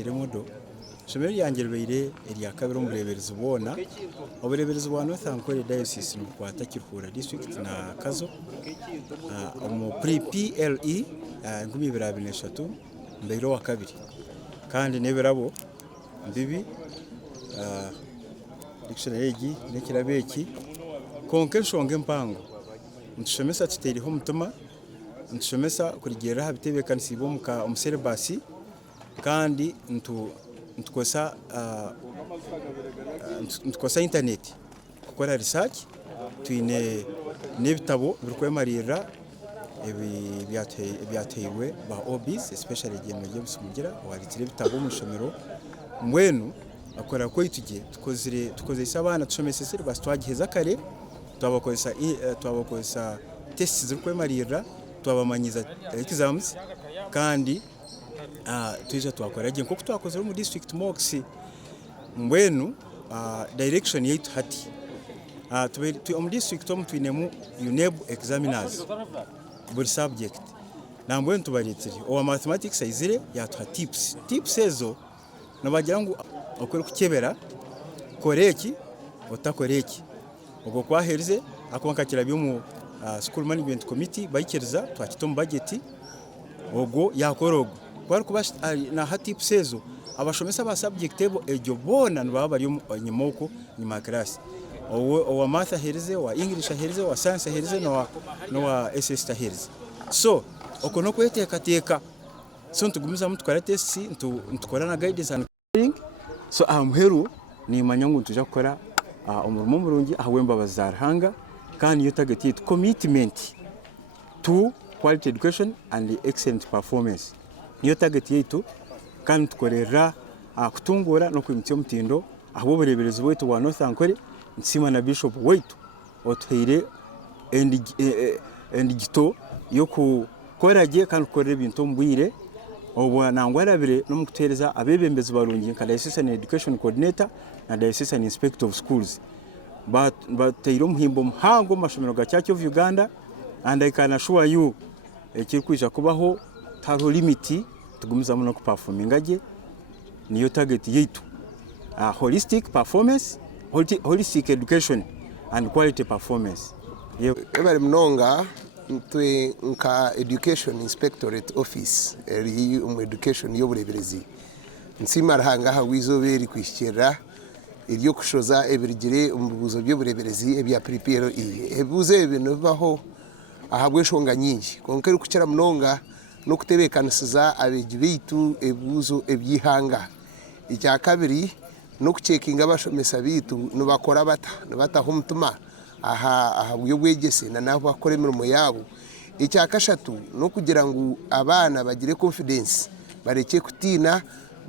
karushere modo shomero yanjye rbeire eri kabiri umureberezi ubona ubureberezi bwa Ankole Diocese no kwata Kirhura district na Kazo mu PRE-PLE 2023 mbeiro wa kabiri kandi neberabo mbibi dictionary nekirabeki konke shonge mpango ntushomesa tuteriho mutuma ntushomesa kurigera habitebekanisi bo muka umuserebasi kandi ntukosa internet gukora research twine nebitabo birikwemarira byateiwe ba OBs especially gemo je busumugira waritire bitabo mu shomero mwenu akora ko ituje tukoze isabana tushomesesere bastwagiheza kare twabakozesa tests zirikwemarira twabamanyiza exams kandi tuije twakora je nko twakoze mu district mox mwenu direction yetu hati mu district twinemu UNEB examiners buri subject na mwenu tubaritire owa mathematics izire yatwa tips ezo nabagira ngo okore kukebera koreki otakoreki ubwo kwahereze akonkakira byo mu school management committee bayikiriza twakitom budget ubwo yakorogo kwari kuba na hatips ezo abashomesa ba subject ebo ejo bona baba bari nyimoko nyima class owa math hereze wa English hereze wa science hereze no wa SS hereze so okono kweteka so ntugumiza mutwara test ntukora na guidance and so amheru ni manyangu tuja gukora umurimo murungi ahwemba bazarhanga kandi yo target it commitment to quality education and excellent performance niyo target yetu kandi tukorera kutungura no kwimutse mutindo ahbo bureberezi bwetu wa Ankole nsima na bishop wetu otweire gito yo kukoraje kandi korera ibintu mbwire obo nangwarabire no mukutereza abebembezi barungi nka Diocese Education Coordinator na Diocese Inspector of Schools but teiro muhimbo mhango mashomero ga Church of Uganda and I can assure you ekirikwisha kubaho taro limit tugumiza muno ku performing aje niyo target yetu holistic performance holistic education and quality performance ebali mnonga twe nka Education Inspectorate Office eri education y'obureberezi nsima rahanga hawizoberi kwishikira iryo kushoza ebirigire umubuzo by'obureberezi ebya PRE-PLE ebuze ibintu baho ahabweshonga nyingi konkeri kucyara mnonga no kutebekanisiza abegibitu ebuzo ebyihanga icya kabiri no kucekinga abashomesa bitu no bakora bata humtuma aha bwegese na nabo bakora imirimo yabo icya kashatu no kugira ngo abana bagire confidence bareke kutina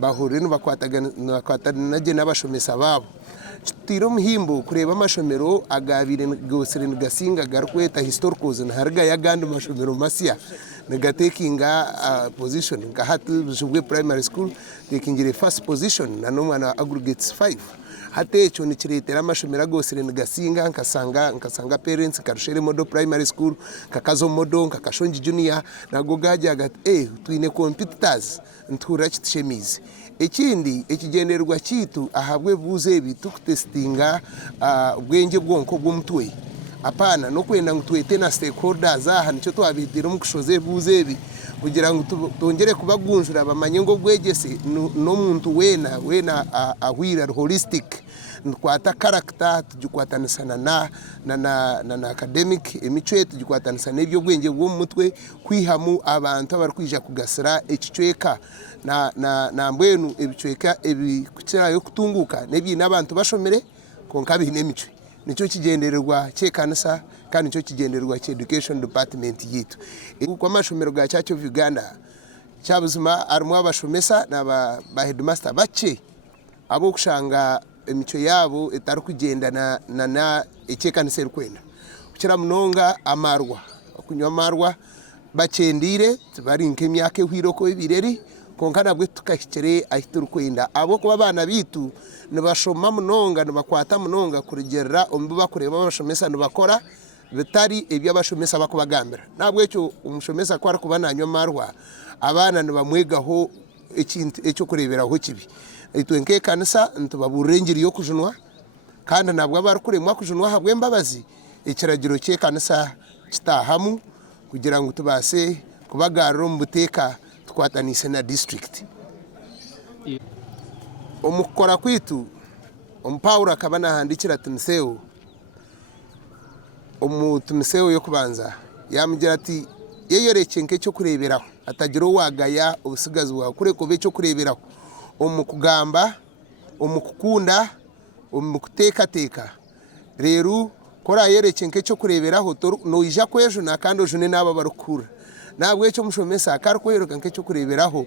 bahore no bakwatana n'abashomesa babo tiro muhimbo kureba amashomero agabire gosere ngasinga garkweta historicals na harga ya gandi mashomero masia negatekinga position ngahatu jubwe primary school tekingire first position na no mwana aggregates 5 hate echo ni kiretera amashomero gosere ngasinga nkasanga parents karushere modo primary school kakazo modo nkakashonji junior nago gajyaga twine competitors ntura kitshemize ekindi ekigenderwa kitu ahabwe buze bitu kutestinga ubwenge bwonko bw'umutwe apana no kwenda ngutwete na stakeholders aha nico twabidira mu kushoze buze bi kugira ngo tongere kubagunjura bamanye ngo bwegese no muntu wena ahwira holistic kwata character tujukwatanisa na academic emico yetu tujukwatanisa n'ibyo bwenge bwo mutwe kwihamu abantu abarkwija kugasira ekicweka na mbwenu ebicweka ebikukira yo kutunguka nebi nabantu bashomere konka bine emico nico kigendererwa cyekanisa kandi nico kigendererwa cye education department yitu kwa mashomero ga Church of Uganda cyabuzima arimo abashomesa na ba headmaster bace abo kushanga emico yabo etari kugendana na ecyekanisa erikwenda ukira mnonga amarwa okunywa amarwa bacendire bari nk'emyaka ehwiroko ibireri konka nabwe tukakikere ahituru kwenda abo kuba abana bitu nibashoma munonga nibakwata munonga kuregerera ombi bakureba abashomesa nibakora bitari ebyo abashomesa bakubagambira nabwe cyo umushomesa kwara kubananywa marwa abana nibamwegaho ekintu ekyo kureberaho kibi itwe nk'ekanisa ntubaburira engeri y'okujunwa kandi nabwo abarukuremwa kujunwa habwe embabazi ekiragiro ky'ekanisa kitahamu kugira ngo tubase kubagarura omu buteeka tukwatanise na district omukukora kwitu omupawulo akaba nahandikira Timotheo Timotheo yokubanza yamugira ati yeyoreke nk'ekyo kureberaho atagira owagaya obusigazi bwawe kureka obe ekyo kureberaho omu kugamba omu kukunda omu kuteekateeka rero kora yereke nk'ekyo kureberaho noija kwejuna kandi ojune n'abo barukura nabwo ekyo mushomesa akarikwereka nk'ekyo kureberaho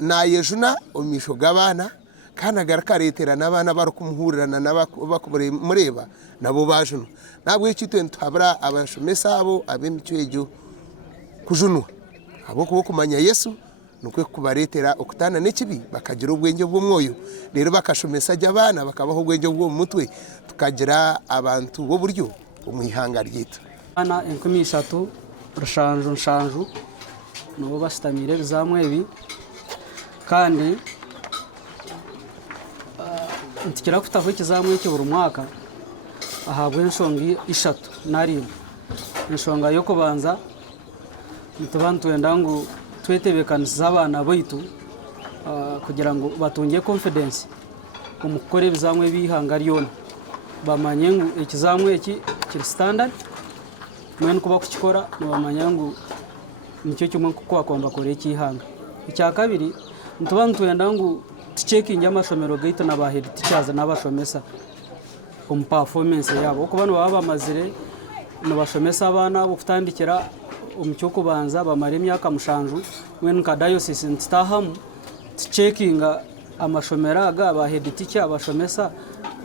nayejuna omu maisho g'abaana kandi agarikareetera n'abaana barikumuhurirana n'abakumureba nabo bajunwa nabwo ekyo itwe nituhabura abashomesa abo ab'emicwe egyo kujunwa habwokuba okumanya Yesu nikwe kubareetera okutaana n'ekibi bakagira obwengye bw'omwoyo rero bakashomesa gye abaana bakabaho obwengye bw'omu mutwe tukagira abantu b'oburyo omu ihanga ryaitu ana 13 rushanju nibo basitamire ebizamu ebi kandi ntikira kutaho ekizamu ekyo buri mwaka ahabwa enshonga 3 narimwe enshonga y'okubanza nituba nitwenda ngu twetebekanisize abaana baitu kugira ngo batunge confidence omu kukora ebizamu ebihanga ryona bamanye ngu ekizamu eki kiri standard mwene kuba kukikora nibamanya ngu nikyo kimwe nkuko bakomba kora ekihanga ekyakabiri nituba nitwenda ngu tucekinge amashomero gaitu n'aba head teachers n'abashomesa omu performance yabo okuba nibaba bamazire nibashomesa abaana okutandikira omu kyokubanza bamara emyaka 7 mwene nka diocese ntitahamu tucekinga amashomero aga aba head teacher abashomesa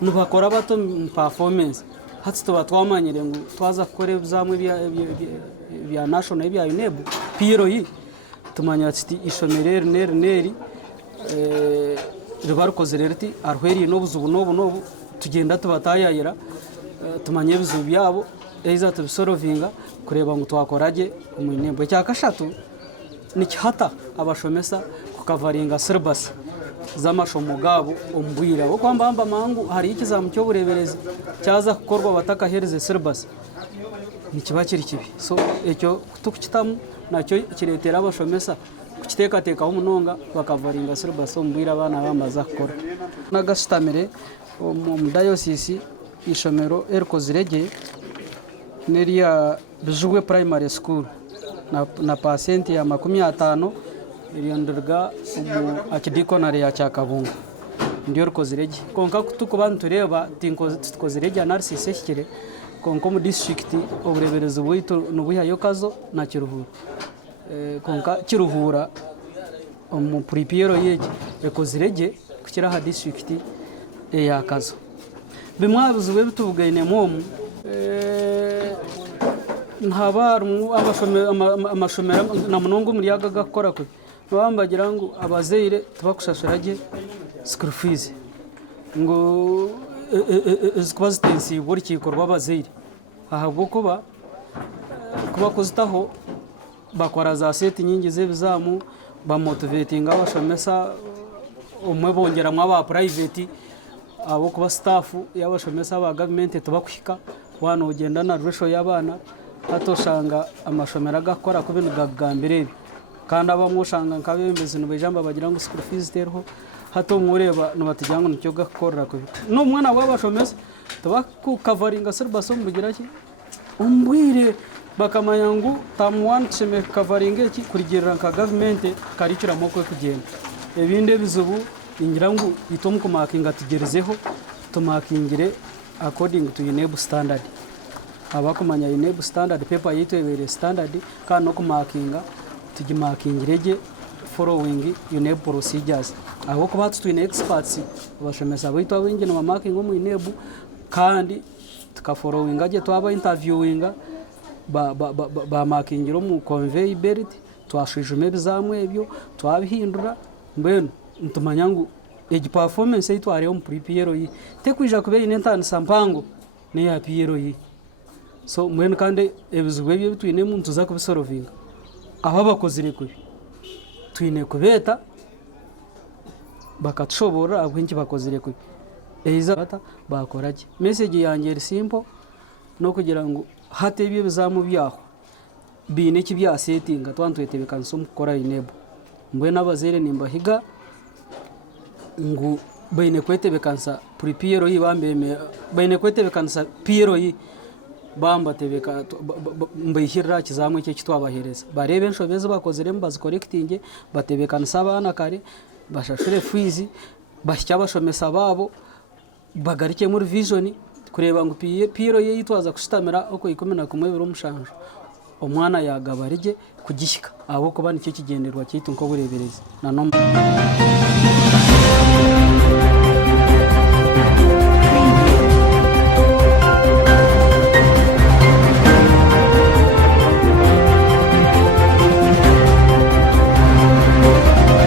nibakora bato mu performance hati tuba twamanyire ngu twaza kukora ebizamu bya national ebya UNEB PRE tumanya ati ishomero eri neri ribarukozere riti arweri n'obuzubu n'obu tugenda tubatayayira tumanye ebizubu byabo eiza tubisorovinga kureba ngo twakorage mu nembo cyakashatu nikihata abashomesa kukavaringa syllabus z'amashomo gabo ombwira bo kwambamba mangu hari ikizamu cyo bureberezi cyaza gukorwa batakahereze syllabus nikiba kiri kibi so ekyo tukitamu nacyo kiretera abashomesa kukiteekateekaho munonga bakavaringa syllabus ombwira abana bamaza gukora nagasitamire mu diocese ishomero erikozirege neria Bijugwe primary school na pasenti ya 50 irionderga mu akidikonari ya Cyakabunga ndio rikozirege konka kutukuba ntureba tukozirege analysis ekire konka mu district obureberezi bwitu nubuhayo kazo na Kiruhura konka Kiruhura mu PRE-PLE yeki ekozirege kukira ha district ya kazo bimwabuze bitubugaine momu ntabaru amashomera na munongo muri yaga gakora kwe bambagira ngo abazeire tubakushashirage school fees ngo ezikwastensi buri kikorwa abazeire ahabwo kuba kozitaho bakora za seti nyingi z'ebizamu bamotivatinga abashomesa umwe bongeramwe aba private abo kuba staff y'abashomesa ba government tubakuhika wano ugenda na ratio y'abana hatoshanga amashomera gakora ku bintu gagambire kandi abamushanga nkabembeze nubejamba bagira ngo school fees terho hato mureba nubatijya ngo nicyo gakorera ko n'umwana w'abashomesa tubakukavaringa syllabus mugira ki umbwire bakamanya ngo tamuwan cheme covering iki kurigirira nka government karikira moko kugenda ebinde bizubu ingira ngo itomu kumakinga tigerezeho tumakingire according to UNEB standard abakumanya UNEB standard paper yitu ebere standard kandi no kumakinga tugimakingirege following UNEB procedures abo kuba twine experts abashomesa bitu abingi no makinga mu UNEB kandi tukafollowing aje twaba interviewing ba makingiro mu convey belt twashijume bizamu ebyo twabihindura mbeno ntumanya ngo egi performance yitu ari mu PRE-PLE tekwija kube inentana sampango ne ya PRE so mwene kandi ebizugwe byo bitwine muntu za kubisorovinga aba bakozire kubi twine kubeta bakatushobora abwinki bakozire kwe eiza bata bakorage message yanjye eri simple no kugira ngo hate ibyo bizamu byaho bine kibya setting twantwetebekanso mukora inebo mbwe n'abazere nimbahiga ngo bayine kwetebekansa PRE-PLE yibambeme bayine kwetebekansa PRE bamba tebeka mbayihira kizamwe cye kitwabahereza barebe nshobeze bakozere mbazi correcting batebekansa abana kare bashashure fizi bashyya bashomesa babo bagarike muri vision kureba ngo PRE yitwaza kushitamira uko 11 biro mushanjo omwana yagabarije kugishyika abo kuba nicyo kigenderwa cyitwa uko burebereza na nomba